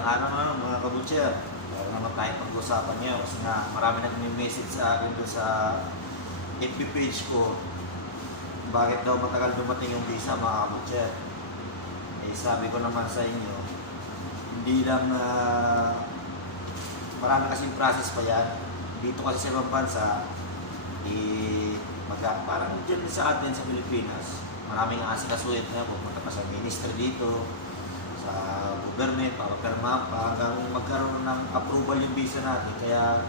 Magandang araw na mga kabutcher. Meron naman tayong pag-usapan niyo kasi nga marami nag-message sa akin doon sa FB page ko bakit daw matagal dumating yung visa mga kabutcher. Eh sabi ko naman sa inyo, hindi lang na marami kasing process pa yan. Dito kasi sa ibang bansa, eh, mag parang dyan sa atin sa Pilipinas, maraming asikasuhin na pupunta pa sa ministry dito, sa government, papapirma pa, hanggang magkaroon ng approval yung visa natin. Kaya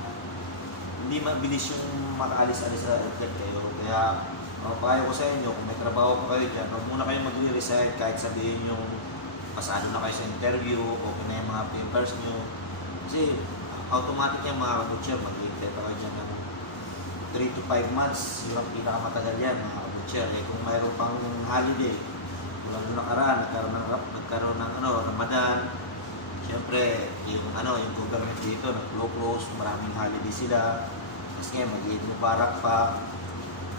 hindi mabilis yung makaalis-alis sa agad kayo. Kaya papayo ko sa inyo, kung may trabaho pa kayo dyan, huwag muna kayo mag-resign kahit sabihin yung pasado na kayo sa interview o kung yung mga papers nyo. Kasi automatic yung mga kabutcher, mag-iintay pa kayo dyan ng 3 to 5 months. Yun ang pinakamatagal yan mga kabutcher. Eh, kung mayroon pang holiday, tulad nung nakaraan, nagkaroon ng, nagkaroon ng ano, Ramadan. Siyempre, yung ano, yung government dito, nag-close, maraming holiday sila. Tapos ngayon, mag-iid mubarak pa.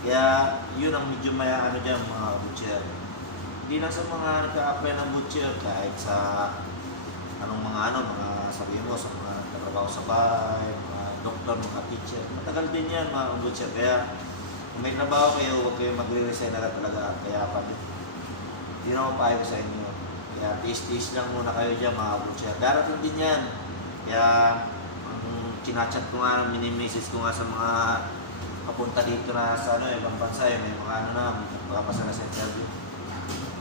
Kaya, yun ang medyo maya ano dyan, mga butcher. Hindi lang sa mga nagka-apply ng butcher, kahit sa anong mga ano, mga sabi mo, sa mga nagtatrabaho sa bahay, mga doktor, mga teacher. Matagal din yan, mga butcher. Kaya, kung may trabaho kayo, huwag kayo magre-resign na talaga. Kaya, pag hindi na mapayo ko sa inyo. Kaya tiis-tiis lang muna kayo dyan mga butcher. Darating din yan. Kaya ang chinachat ko nga, minimessage ko nga sa mga papunta dito na sa ano, ibang bansa, yung may mga ano na, makapasa na sa interview.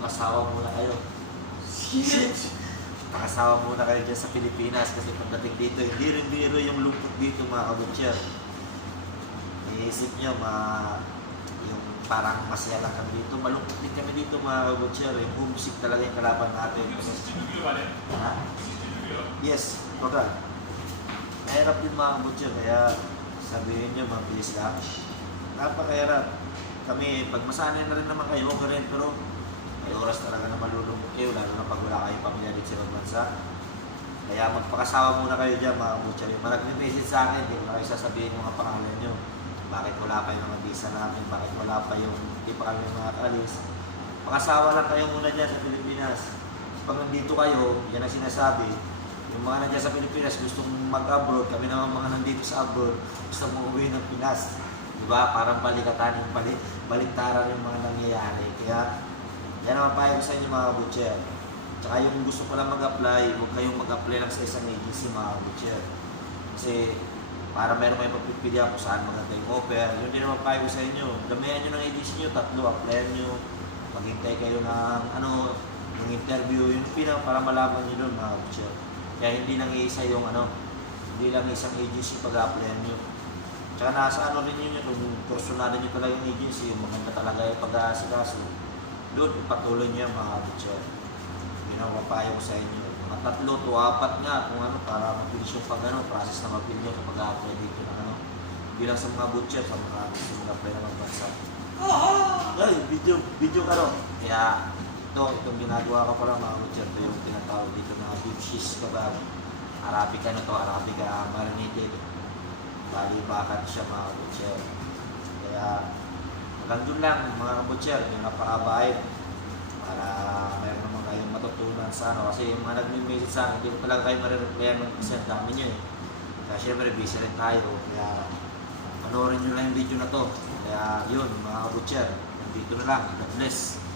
Masawa muna kayo. Makasawa muna kayo dyan sa Pilipinas kasi pagdating dito, hindi rin biro yung lungkot dito mga kabutcher. Iisip nyo, ma yung parang masaya lang kami dito. Malungkot din kami dito mga kabutcher. Yung homesick talaga yung kalaban natin. Ha? Yes, total. Mahirap din mga kabutcher, kaya sabihin nyo, mabilis lang. Napakahirap. Kami, pag masanay na rin naman kayo, okay rin, pero may oras talaga na malulungkot kayo, lalo na pag wala kayong pamilya dito sa bansa. Kaya magpakasawa muna kayo dyan mga kabutcher. Yung mga nag-message sa akin, hindi ko na kayo sasabihin mga pangalan nyo. Bakit wala pa yung visa namin, bakit wala pa yung, hindi pa kami mga alis. Pakasawa lang kayo muna dyan sa Pilipinas. Pag nandito kayo, yan ang sinasabi, yung mga nandiyan sa Pilipinas gustong mag-abroad, kami naman mga nandito sa abroad, gusto mo uwi ng Pinas. Diba? Parang balikatan yung balik, baliktaran yung mga nangyayari. Kaya, yan ang mapayo ko sa inyo mga butcher. Tsaka yung gusto ko lang mag-apply, huwag kayong mag-apply lang sa isang agency mga butcher. Kasi, para meron kayong pagpipilihan kung saan maganda yung offer. Yun din ang mapayo ko sa inyo. Damihan nyo ng agency nyo, tatlo, applyan nyo. Maghintay kayo ng, ano, yung interview, yung pinang para malaman nyo doon mga butcher. Kaya hindi lang isa yung ano, hindi lang isang agency pag-applyan nyo. Tsaka nasa ano rin yun yun, kung personalin nyo talaga yung agency, yung maganda talaga yung pag-aasikaso, doon ipatuloy nyo yung mga butcher. Yun ang mapayo ko sa inyo. Mga tatlo to apat nga kung ano, para mabilis yung pag ano, process na mapili nyo kapag apply dito ng ano. Hindi lang sa mga butcher, sa mga gusto mag-apply ng bansa. Ay, video, video ka ron. Kaya, ito, itong ginagawa ko pala mga butcher, ito yung tinatawag dito na beef shish kebab. Arabica na to, Arabica marinated. Bali, bakit siya mga butcher. Kaya, hanggang doon lang mga butcher, yung napakabayad. Para meron matutunan sa ano. Kasi yung mga nag-message sa akin, hindi ko talaga kayo marireplyan ng kasi ang dami nyo eh. Kaya syempre, busy rin tayo. Kaya, panoorin nyo lang yung video na to. Kaya, yun, mga butcher, nandito na lang. God bless.